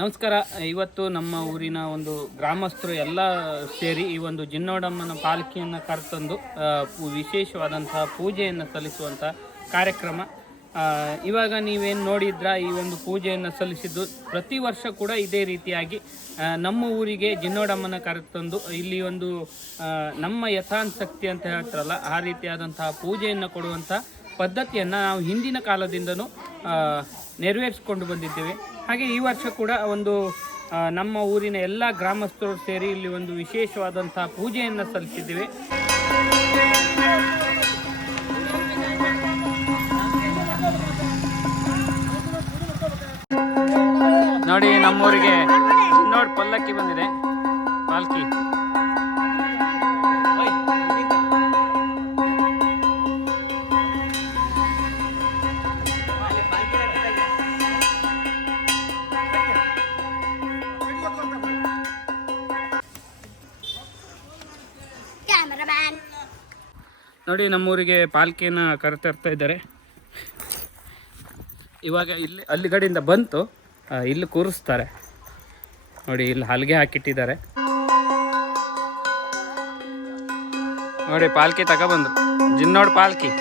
ನಮಸ್ಕಾರ. ಇವತ್ತು ನಮ್ಮ ಊರಿನ ಒಂದು ಗ್ರಾಮಸ್ಥರು ಎಲ್ಲ ಸೇರಿ ಈ ಒಂದು ಜಿನ್ನೋಡಮ್ಮನ ಪಾಲಕಿಯನ್ನು ಕರೆತಂದು ವಿಶೇಷವಾದಂತಹ ಪೂಜೆಯನ್ನು ಸಲ್ಲಿಸುವಂಥ ಕಾರ್ಯಕ್ರಮ. ಇವಾಗ ನೀವೇನು ನೋಡಿದ್ರ ಈ ಒಂದು ಪೂಜೆಯನ್ನು ಸಲ್ಲಿಸಿದ್ದು ಪ್ರತಿ ವರ್ಷ ಕೂಡ ಇದೇ ರೀತಿಯಾಗಿ ನಮ್ಮ ಊರಿಗೆ ಜಿನ್ನೋಡಮ್ಮನ ಕರೆತಂದು ಇಲ್ಲಿ ಒಂದು ನಮ್ಮ ಯಥಾಶಕ್ತಿ ಅಂತ ಹೇಳ್ತಾರಲ್ಲ ಆ ರೀತಿಯಾದಂತಹ ಪೂಜೆಯನ್ನು ಕೊಡುವಂಥ ಪದ್ಧತಿಯನ್ನು ನಾವು ಹಿಂದಿನ ಕಾಲದಿಂದನೂ ನೆರವೇರಿಸಿಕೊಂಡು ಬಂದಿದ್ದೇವೆ. ಹಾಗೆ ಈ ವರ್ಷ ಕೂಡ ಒಂದು ನಮ್ಮ ಊರಿನ ಎಲ್ಲ ಗ್ರಾಮಸ್ಥರು ಸೇರಿ ಇಲ್ಲಿ ಒಂದು ವಿಶೇಷವಾದಂಥ ಪೂಜೆಯನ್ನು ಸಲ್ಲಿಸಿದ್ದೇವೆ. ನೋಡಿ, ನಮ್ಮೂರಿಗೆ ನೋಡಿ ಪಲ್ಲಕ್ಕಿ ಬಂದಿದೆ, ಪಾಲ್ಕಿ. ನೋಡಿ, ನಮ್ಮೂರಿಗೆ ಪಾಲ್ಕಿಯನ್ನು ಕರೆತರ್ತಾ ಇದ್ದಾರೆ. ಇವಾಗ ಇಲ್ಲಿ ಅಲ್ಲಿಗಡೆಯಿಂದ ಬಂತು, ಇಲ್ಲಿ ಕೂರಿಸ್ತಾರೆ. ನೋಡಿ, ಇಲ್ಲಿ ಹಲ್ಗೆ ಹಾಕಿಟ್ಟಿದ್ದಾರೆ. ನೋಡಿ, ಪಾಲ್ಕಿ ತಗೊಬಂದ್ರು, ಜಿನ್ನೋಡ್ ಪಾಲ್ಕಿ.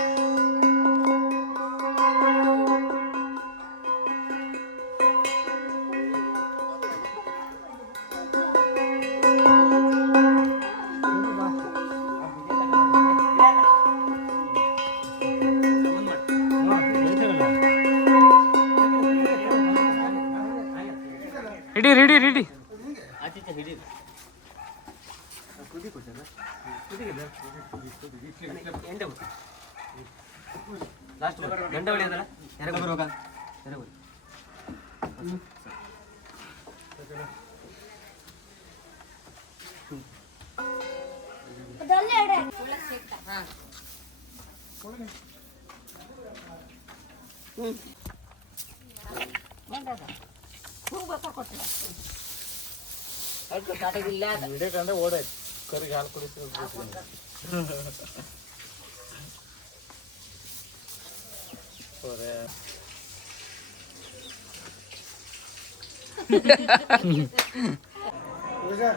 ಹಿಡೀರಿ ಹಿಡೀರಿ ಹಿಡಿ. ಓಡಾಯ್ತು ಕರಿಗೆ ಹಾಲು ಕುಡಿಸಿ.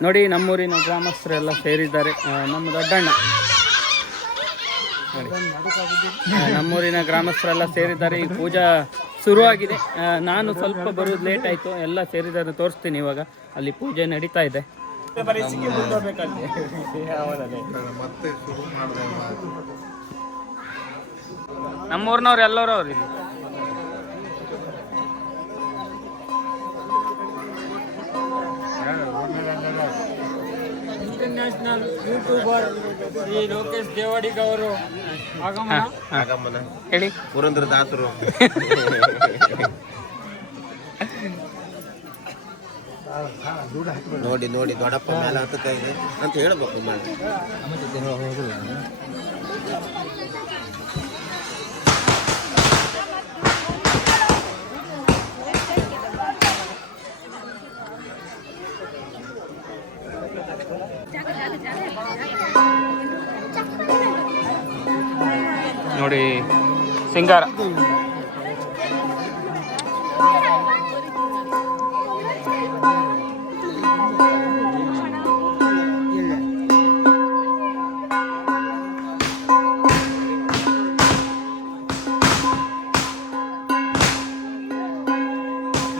ನೋಡಿ, ನಮ್ಮೂರಿನ ಗ್ರಾಮಸ್ಥರೆಲ್ಲ ಸೇರಿದ್ದಾರೆ. ನಮ್ಮ ದೊಡ್ಡಣ್ಣ, ನಮ್ಮೂರಿನ ಗ್ರಾಮಸ್ಥರೆಲ್ಲ ಸೇರಿದ್ದಾರೆ. ಈ ಪೂಜಾ ಶುರುವಾಗಿದೆ. ನಾನು ಸ್ವಲ್ಪ ಬರೋದು ಲೇಟ್ ಆಯಿತು. ಎಲ್ಲ ಸೇರಿದ್ದಾರೆ, ತೋರಿಸ್ತೀನಿ. ಇವಾಗ ಅಲ್ಲಿ ಪೂಜೆ ನಡೀತಾ ಇದೆ. ನಮ್ಮೂರಿನವ್ರು ಎಲ್ಲರೂ ಅವ್ರು ಇಲ್ಲಿ. ಇಂಟರ್ನ್ಯಾಷನಲ್ ಯೂಟ್ಯೂಬರ್ ಶ್ರೀ ಲೋಕೇಶ್ ದೇವಾಡಿಗ ಅವರು ಆಗಮನ ಹೇಳಿ. ಪುರಂದ್ರ ದಾಸರು ನೋಡಿ ನೋಡಿ ದೊಡ್ಡಪ್ಪ ಮೇಲೆ ಹತ್ತುತ್ತಾ ಇದೆ ಅಂತ ಹೇಳ್ಬೇಕು. ನೋಡಿ, ಸಿಂಗಾರ.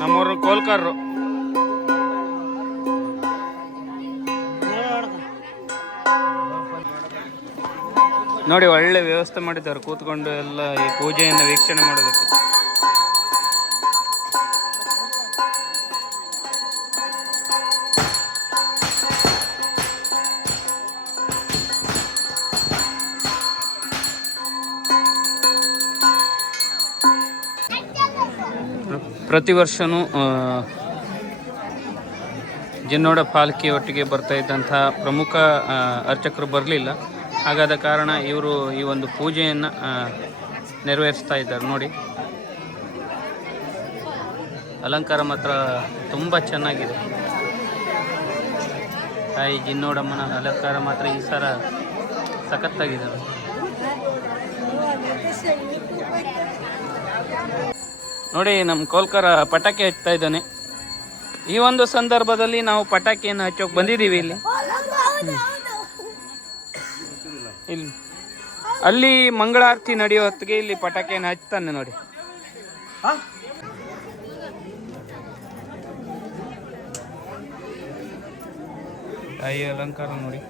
ನಮ್ಮೂರು ಕೋಲ್ಕರ್ರು. ನೋಡಿ, ಒಳ್ಳೆ ವ್ಯವಸ್ಥೆ ಮಾಡಿದ್ದಾರೆ, ಕೂತ್ಕೊಂಡು ಎಲ್ಲ ಈ ಪೂಜೆಯನ್ನು ವೀಕ್ಷಣೆ ಮಾಡೋದಕ್ಕೆ. ಪ್ರತಿ ವರ್ಷವೂ ಜಿನ್ನೋಡ ಪಾಲ್ಕಿ ಒಟ್ಟಿಗೆ ಬರ್ತಾ ಇದ್ದಂಥ ಪ್ರಮುಖ ಅರ್ಚಕರು ಬರಲಿಲ್ಲ. ಹಾಗಾದ ಕಾರಣ ಇವರು ಈ ಒಂದು ಪೂಜೆಯನ್ನು ನೆರವೇರಿಸ್ತಾ ಇದ್ದಾರೆ. ನೋಡಿ, ಅಲಂಕಾರ ಮಾತ್ರ ತುಂಬ ಚೆನ್ನಾಗಿದೆ. ತಾಯಿ ಜಿನ್ನೋಡಮ್ಮನ ಅಲಂಕಾರ ಮಾತ್ರ ಈ ಸಲ ಸಖತ್ತಾಗಿದೆ. ನೋಡಿ, ನಮ್ಮ ಕೋಲ್ಕರ ಪಟಾಕಿ ಹಚ್ತಾ ಇದ್ದಾನೆ. ಈ ಒಂದು ಸಂದರ್ಭದಲ್ಲಿ ನಾವು ಪಟಾಕಿಯನ್ನು ಹಚ್ಚೋಕೆ ಬಂದಿದ್ದೀವಿ ಇಲ್ಲಿ. ಇಲ್ಲಿ ಅಲ್ಲಿ ಮಂಗಳಾರತಿ ನಡೆಯೋ ಹೊತ್ತಿಗೆ ಇಲ್ಲಿ ಪಟಾಕಿಯನ್ನು ಹಚ್ತಾನೆ ನೋಡಿ. ತಾಯಿ ಅಲಂಕಾರ ನೋಡಿ.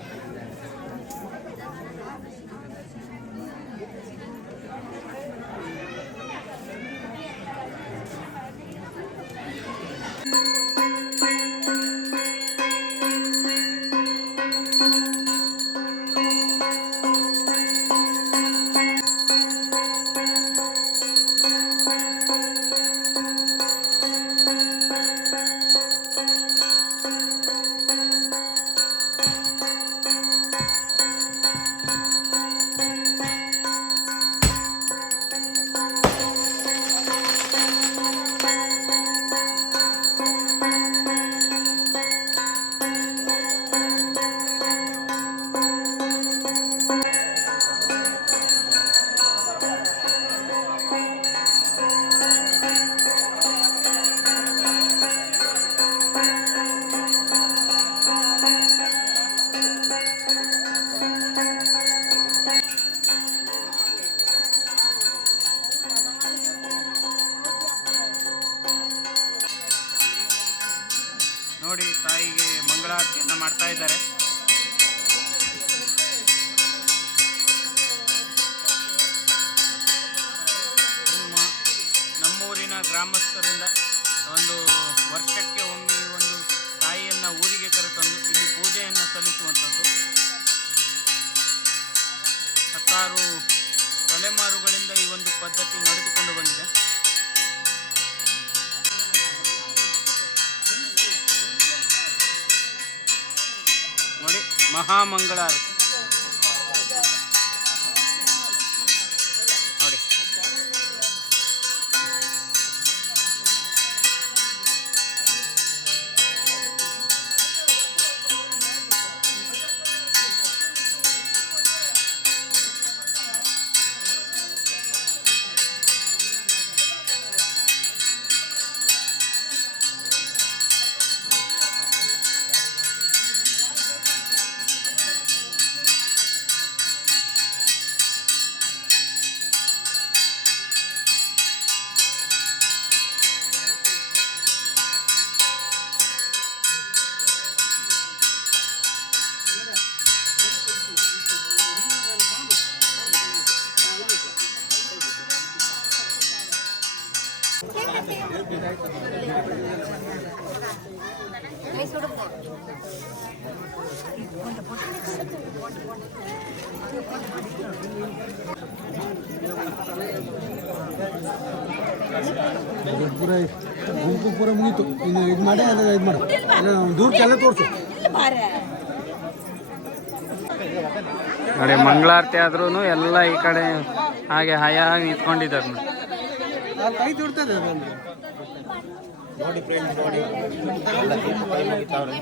ನೋಡಿ ತಾಯಿಗೆ ಮಂಗಳಾರತಿಯನ್ನು ಮಾಡ್ತಾ ಇದ್ದಾರೆ. ನಮ್ಮೂರಿನ ಗ್ರಾಮಸ್ಥರಿಂದ ಒಂದು ವರ್ಷಕ್ಕೆ ಒಮ್ಮೆ ಒಂದು ತಾಯಿಯನ್ನು ಊರಿಗೆ ಕರೆತಂದು ಇಲ್ಲಿ ಪೂಜೆಯನ್ನು ಸಲ್ಲಿಸುವಂಥದ್ದು. ಹತ್ತಾರು ತಲೆಮಾರುಗಳಿಂದ ಈ ಒಂದು ಪದ್ಧತಿ ನಡೆದುಕೊಂಡು ಬಂದಿದೆ. ನೋಡಿ ಮಹಾಮಂಗಳಾರತಿ ನೋಡಿ. ಪೂರ ಗುಂಪು ಪೂರ ಮುಗೀತು. ಇನ್ನು ಇದು ಮಾಡಿ ಅದನ್ನ ಇದು ಮಾಡು, ದೂರಕ್ಕೆಲ್ಲ ತೋರಿಸು ನೋಡಿ. ಮಂಗಳಾರತಿ ಆದ್ರೂ ಎಲ್ಲ ಈ ಕಡೆ ಹಾಗೆ ಹಯಾಗಿ ನಿಂತ್ಕೊಂಡಿದ್ದಾರೆ ನೋಡಿ. ಕೈ ತುಡ್ತದೆ ನೋಡಿ ಫ್ರೆಂಡ್ಸ್, ನೋಡಿ ಎಲ್ಲ ಕೈ ಮುಗಿತಾವ್ರೆ.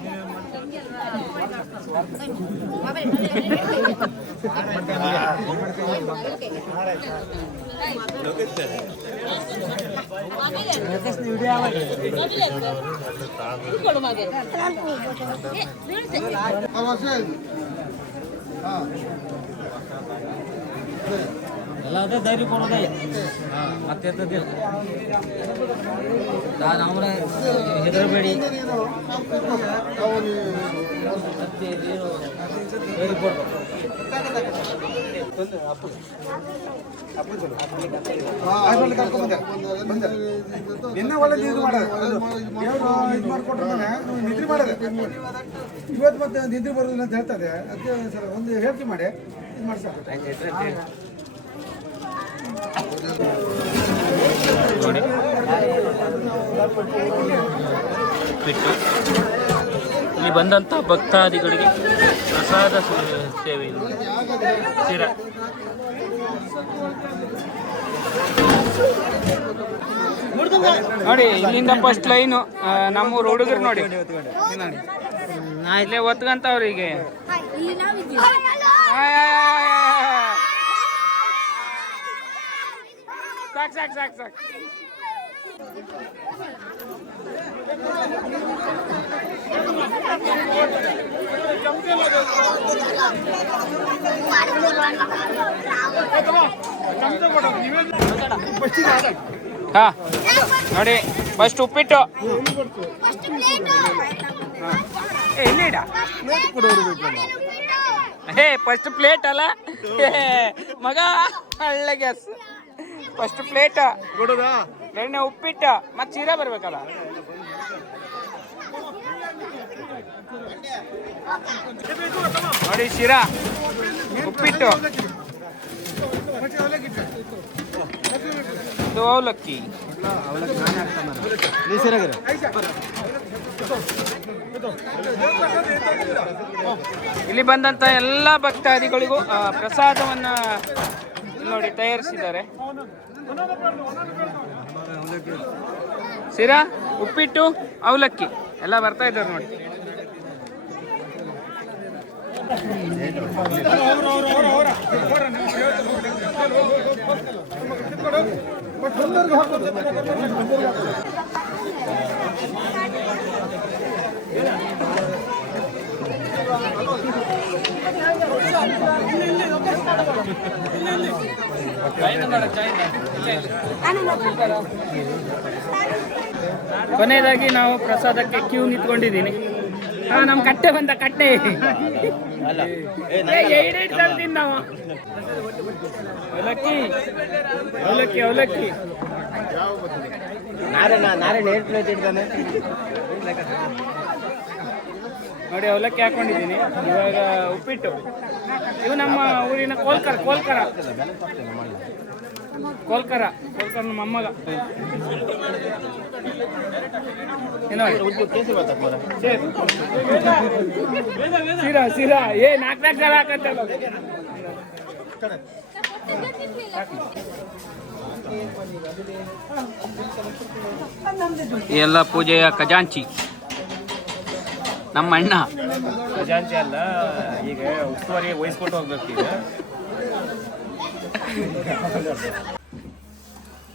ಎಲ್ಲ ಅದೇ ಧೈರ್ಯ ಕೊಡೋದೇ ಮತ್ತೆ ಅವರ ಹೆದರಬೇಡಿ. ನಿನ್ನೆ ಒಳ್ಳೆ ಇದು ಮಾಡೋದು ಇದು ಮಾಡ್ಕೊಟ್ರೆ ನಿದ್ರೆ ಮಾಡೋದು. ಇವತ್ತು ಮತ್ತೆ ನಿದ್ರೆ ಬರೋದಿಲ್ಲ ಅಂತ ಹೇಳ್ತದೆ. ಅದಕ್ಕೆ ಸರ್ ಒಂದು ಹೇಳಿಕೆ ಮಾಡಿ ಇದು ಮಾಡ್ಸಕ್ಕೆ ನೋಡಿ. ಇಲ್ಲಿ ಬಂದಂಥ ಭಕ್ತಾದಿಗಳಿಗೆ ಪ್ರಸಾದ ಸೇವೆ ಶಿರ. ನೋಡಿ ಇಲ್ಲಿಂದ ಫಸ್ಟ್ ಲೈನು ನಮ್ಮೂರು ಹುಡುಗರು ನೋಡಿ ಇಲ್ಲೇ ಒತ್ಕಂತವ್ರಿಗೆ. ಸಾಕು ಸಾಕು ಸಾಕು ಸಾಕು. ಹಾ ನೋಡಿ ಫಸ್ಟ್ ಉಪ್ಪಿಟ್ಟು ಇಲ್ಲಿ ಇಡ ಹೇ ಫಸ್ಟ್ ಪ್ಲೇಟ್ ಅಲ್ಲ ಮಗ ಒಳ್ಳೆ ಗ್ಯಾಸ್ ಫಸ್ಟ್ ಪ್ಲೇಟ್ ಎರಡನೇ ಉಪ್ಪಿಟ್ಟು ಮತ್ತೆ ಸೀರಾ ಬರ್ಬೇಕಲ್ಲ ನೋಡಿ ಶಿರಾ ಉಪ್ಪಿಟ್ಟು ಇದು ಅವಲಕ್ಕಿ ಇಲ್ಲಿ ಬಂದಂತ ಎಲ್ಲ ಭಕ್ತಾದಿಗಳಿಗೂ ಪ್ರಸಾದವನ್ನ ನೋಡಿ ತಯಾರಿಸಿದ್ದಾರೆ ಶಿರಾ ಉಪ್ಪಿಟ್ಟು ಅವಲಕ್ಕಿ ಎಲ್ಲ ಬರ್ತಾ ಇದ್ದಾರೆ ನೋಡಿ ಕೊನೆಯದಾಗಿ ನಾವು ಪ್ರಸಾದಕ್ಕೆ ಕ್ಯೂ ನಿಂತ್ಕೊಂಡಿದ್ದೀನಿ. ನಮ್ಮ ಕಟ್ಟೆ ಬಂದ ಕಟ್ಟೆ ನಾವು ಅವಲಕ್ಕಿ ಅವಲಕ್ಕಿ ಅವಲಕ್ಕಿ ನೋಡಿ ಅವಲಕ್ಕಿ ಹಾಕೊಂಡಿದ್ದೀನಿ. ಇವಾಗ ಉಪ್ಪಿಟ್ಟು ಇವು ನಮ್ಮ ಊರಿನ ಕೋಲ್ಕರ ಕೋಲ್ಕರ ಕೋಲ್ಕರ ಕೋಲ್ಕರ ನಮ್ಮ ಅಮ್ಮಗ ಸೀರಾ ಸೀರಾ ನಾಲ್ಕು ಕಾಲ ಹಾಕತ್ತಲ್ಲ ಎಲ್ಲ ಪೂಜೆಯ ಖಜಾಂಚಿ ನಮ್ಮ ಅಣ್ಣ. ಖಜಾಂಚಿ ಅಲ್ಲ, ಈಗ ಉಸ್ತುವಾರಿ ವಹಿಸ್ಕೊಟ್ಟು ಹೋಗ್ಬೇಕು. ಈಗ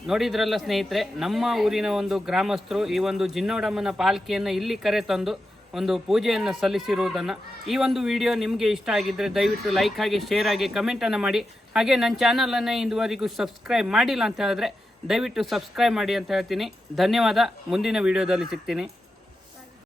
ನೋಡಿದ್ರಲ್ಲ ಸ್ನೇಹಿತರೆ, ನಮ್ಮ ಊರಿನ ಒಂದು ಗ್ರಾಮಸ್ಥರು ಈ ಒಂದು ಜಿನ್ನೋಡಮ್ಮನ ಪಾಲ್ಕಿಯನ್ನು ಇಲ್ಲಿ ಕರೆ ತಂದು ಒಂದು ಪೂಜೆಯನ್ನು ಸಲ್ಲಿಸಿರುವುದನ್ನು ಈ ಒಂದು ವಿಡಿಯೋ ನಿಮಗೆ ಇಷ್ಟ ಆಗಿದ್ದರೆ ದಯವಿಟ್ಟು ಲೈಕ್ ಆಗಿ ಶೇರ್ ಆಗಿ ಕಮೆಂಟನ್ನು ಮಾಡಿ. ಹಾಗೆ ನನ್ನ ಚಾನಲನ್ನು ಇಂದುವರೆಗೂ ಸಬ್ಸ್ಕ್ರೈಬ್ ಮಾಡಿಲ್ಲ ಅಂತ ಹೇಳಿದ್ರೆ ದಯವಿಟ್ಟು ಸಬ್ಸ್ಕ್ರೈಬ್ ಮಾಡಿ ಅಂತ ಹೇಳ್ತೀನಿ. ಧನ್ಯವಾದ. ಮುಂದಿನ ವಿಡಿಯೋದಲ್ಲಿ ಸಿಗ್ತೀನಿ.